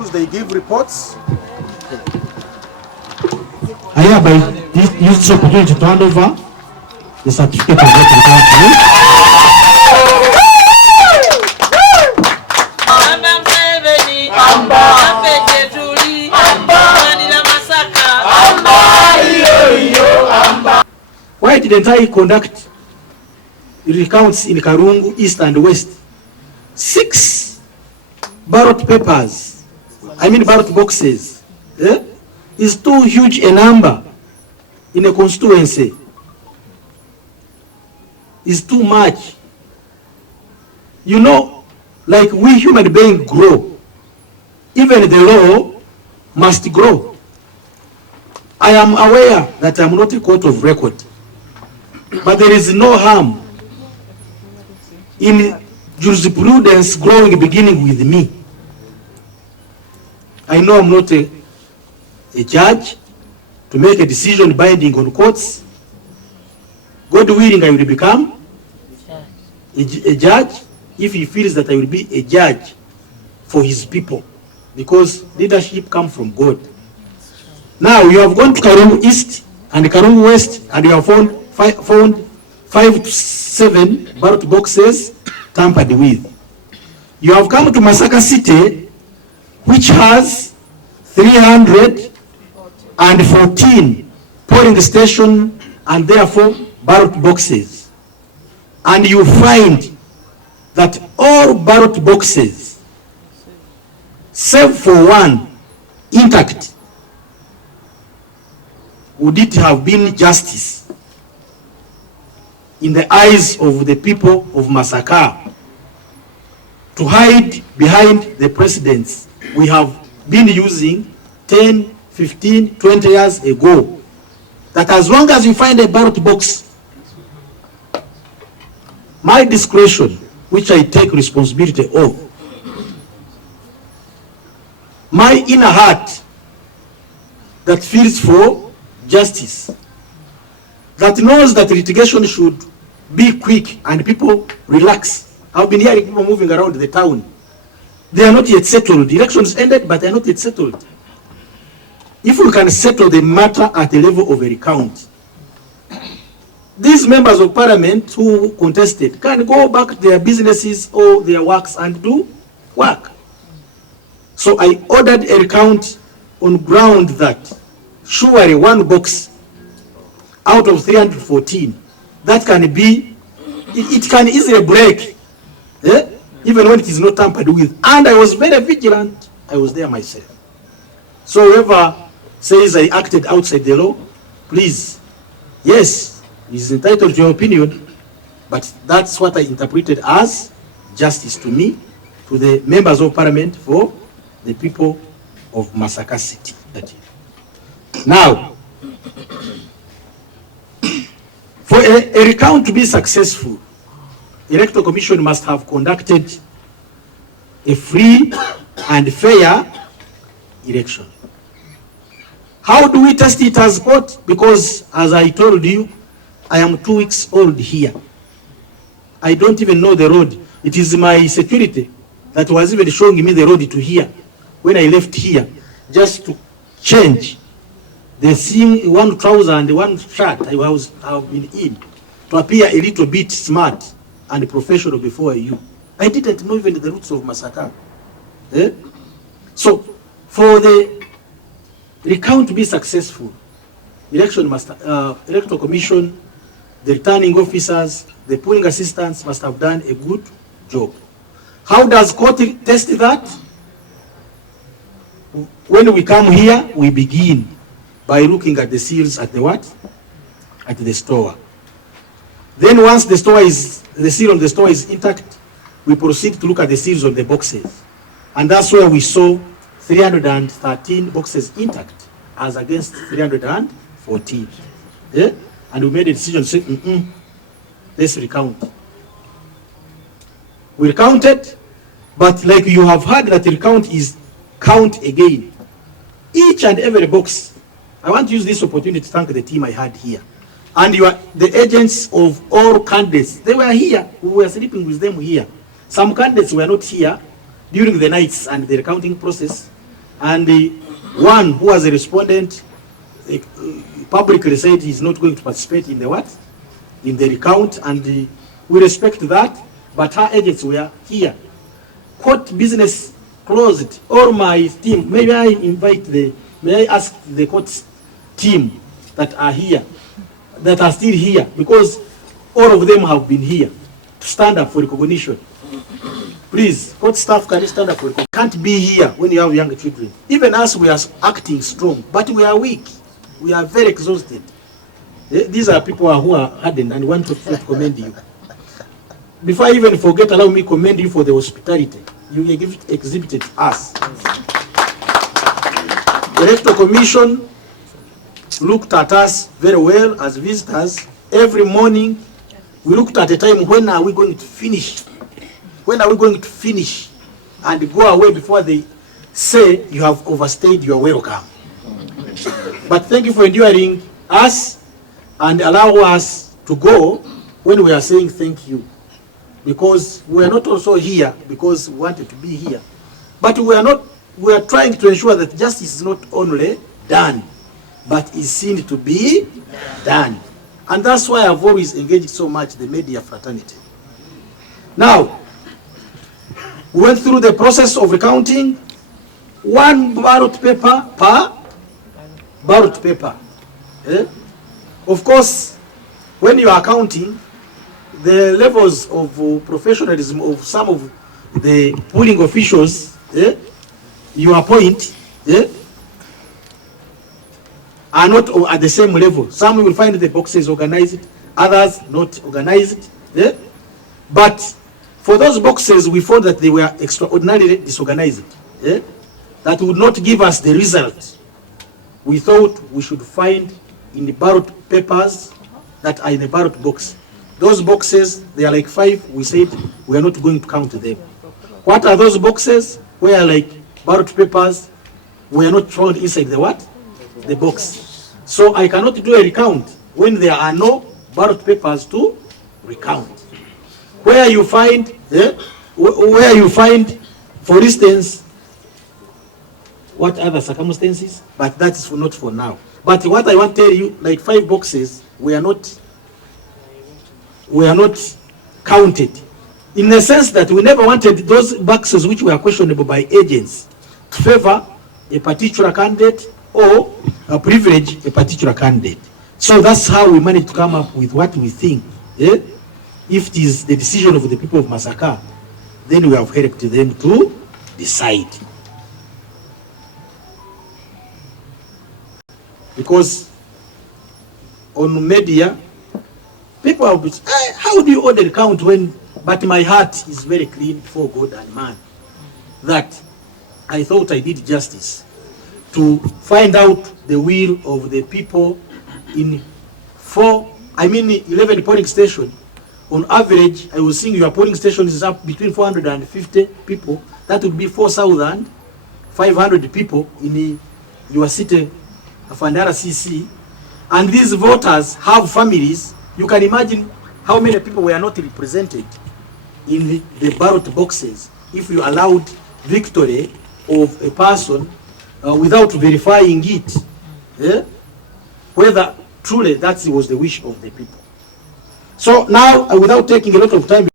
issues, they give reports. I hereby use this opportunity to hand over the certificate of vote to you. Why didn't I conduct recounts in Karungu, East and West? 6 ballot papers, ballot boxes, is too huge a number in a constituency. Is too much. You know, like we human beings grow, even the law must grow. I am aware that I am not a court of record, but there is no harm in jurisprudence growing beginning with me. I know I'm not a judge to make a decision binding on courts. God willing, I will become a judge if he feels that I will be a judge for his people, because leadership comes from God. Now you have gone to Karungu East and Karungu West and you have found 5 to 7 ballot boxes tampered with. You have come to Masaka City, which has 314 polling station and therefore ballot boxes, and you find that all ballot boxes, save for one, intact. Would it have been justice in the eyes of the people of Masaka to hide behind the precedents we have been using 10, 15, 20 years ago, that as long as you find a ballot box, my discretion, which I take responsibility of, my inner heart that feels for justice, that knows that litigation should be quick and people relax. I've been hearing people moving around the town. They are not yet settled. Elections ended, but they are not yet settled. If we can settle the matter at the level of a recount, these members of parliament who contested can go back to their businesses or their works and do work. So I ordered a recount on ground that surely one box out of 314, that can be, it can easily break, even when it is not tampered with. And I was very vigilant. I was there myself. So whoever says I acted outside the law, please, yes, he's entitled to your opinion, but that's what I interpreted as justice to me, to the members of parliament, for the people of Masaka City. Now, for a recount to be successful, the Electoral Commission must have conducted a free and fair election. How do we test it as court? Because, as I told you, I am 2 weeks old here. I don't even know the road. It is my security that was even showing me the road to here. When I left here, just to change the same one trouser and one shirt I have been in, to appear a little bit smart and professional before you. I didn't know even the roots of Masaka. So, for the recount to be successful, Electoral Commission, the returning officers, the polling assistants must have done a good job. How does court test that? When we come here, we begin by looking at the seals at the what? At the store. Then once the seal on the store is intact, we proceed to look at the seals on the boxes. And that's where we saw 313 boxes intact as against 314. Yeah? And we made a decision to say, let's recount. We recounted, but like you have heard that the recount is count again. Each and every box. I want to use this opportunity to thank the team I had here. And the agents of all candidates. They were here. We were sleeping with them here. Some candidates were not here during the nights and the recounting process. and the one who was a respondent publicly said he's not going to participate in the what? In the recount, and we respect that, but her agents were here. Court business closed. All my team, may I ask the court team that are here, that are still here, because all of them have been here to stand up for recognition. Please, court staff, can you stand up for recognition? Can't be here when you have young children. Even us, we are acting strong, but we are weak. We are very exhausted. These are people who are hardened and want to commend you. Before I even forget, allow me to commend you for the hospitality you exhibited us. The Electoral Commission looked at us very well as visitors. Every morning, we looked at a time, when are we going to finish? When are we going to finish and go away before they say you have overstayed your welcome? But thank you for enduring us and allow us to go when we are saying thank you. Because we are not also here because we wanted to be here. But we are trying to ensure that justice is not only done, but is seen to be done. And that's why I've always engaged so much the media fraternity. Now, we went through the process of recounting, one ballot paper per ballot paper. Of course, when you are counting, the levels of professionalism of some of the polling officials you appoint are not at the same level. Some will find the boxes organized, others not organized. But for those boxes, we found that they were extraordinarily disorganized. That would not give us the result we thought we should find in the ballot papers that are in the ballot box. Those boxes, they are like 5. We said we are not going to count them. What are those boxes? Where like ballot papers were not found inside the what? The box. So I cannot do a recount when there are no ballot papers to recount. Where you find, for instance, what other circumstances? But that is not for now. But what I want to tell you, like 5 boxes, we are not counted. In the sense that we never wanted those boxes which were questionable by agents to favor a particular candidate or privilege a particular candidate. So that's how we managed to come up with what we think. If it is the decision of the people of Masaka, then we have helped them to decide. Because on media, people have been, how do you order the count when, but my heart is very clean before God and man, that I thought I did justice to find out the will of the people in 11 polling stations. On average, I was seeing your polling station is up between 450 people. That would be 4,500 people in your city of Andara CC. And these voters have families. You can imagine how many people were not represented in the ballot boxes if you allowed victory of a person without verifying it, whether truly that was the wish of the people. So now, without taking a lot of time,